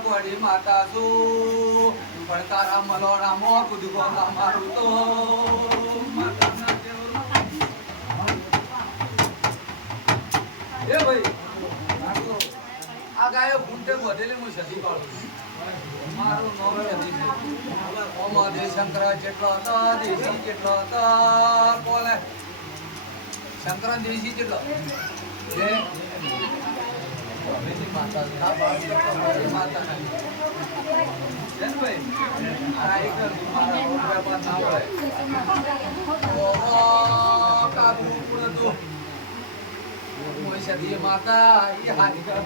ગોડી માતા શું પણ તારા મલોડા મો કુદકો ના મારું તો એ ભાઈ આ ગાયો ગુંટે વધેલી હું સધી પાડું મારું નામ સધી છે ઓમાં દેશંકર જેટલો હતો દેશી જેટલો હતો બોલે શંકર દેશી જેટલો જે માતા ના માતા નહીં ભાઈ આ એક મારા પર ના હોય ઓ કાબુ પૂરો તો કોઈ સદી માતા એ હારી કરે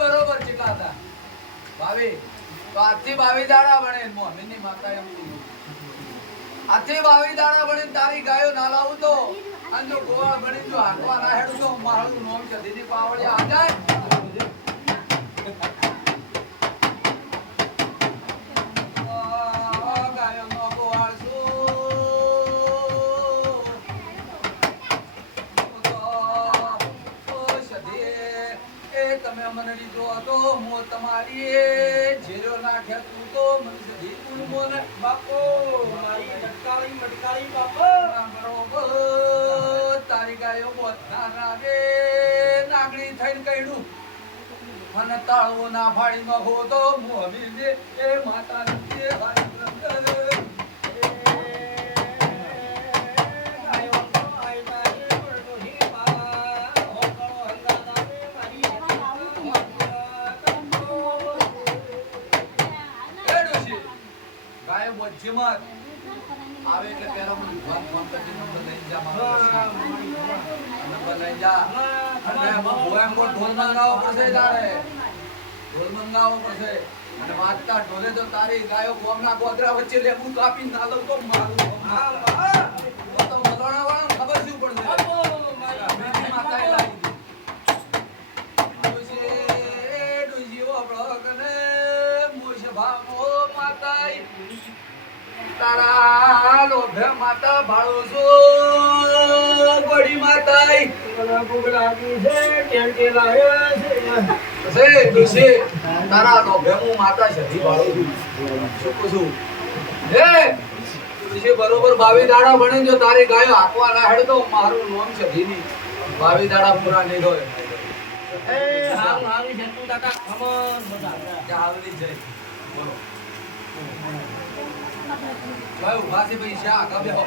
બરોબર કેટલા હતા 22 તો આજથી 22 દાડા બને મોહમીની માતા એમ આજથી 22 દાડા બને તારી ગાયો ના લાવું તો અને જો ગોવાળ બની જો હાથવા ના હેડું તો મારું નામ છે દીદી પાવળે આ જાય ગાયો નો ગોવાળ તમે મને લીધો હતો હું તમારી જેરો નાખ્યા તું તો મને સધી તું મોને બાપો મારી મટકાળી બાપો બરોબર તારી ગાયો બોધના રાગે નાગડી થઈને કઈડું અને તાળવો ના ફાડી માં હો તો મોહમી દે એ માતા ને હારી જીમત આવે એટલે પેલા મને વાત ફોન કરી નંબર લઈ જા નંબર લઈ જા અને બોય મો ઢોલ મંગાવો પડશે તારે ઢોલ મંગાવો પડશે અને વાતતા ઢોલે તો તારી ગાયો ગોમના ગોદરા વચ્ચે લેબુ કાપી ના લઉં તો મારું હા તો મલોણા વાળા ખબર શું પડશે મેની માતાએ લાગી ડોજી ઓબળો કને મોશ ભામો માતાઈ તારા લોભે માતા ભાળો છો બડી માતાઈ મને ભૂખ લાગી છે ટેન્ટી લાવ્યા છે દુસે તારા લોભે હું માતા સધી ભાળો છું શું હે દુસે બરોબર 22 દાડા બને જો તારી ગાયો હાકવા ના હેડ તો મારું નામ સધી ની 22 દાડા પૂરા નહીં ગયો એ હારી જતું દાદા ખમણ બધા ચાવલી જય બોલો ભાઈ ઉભા છે પૈસા આગળ બેહો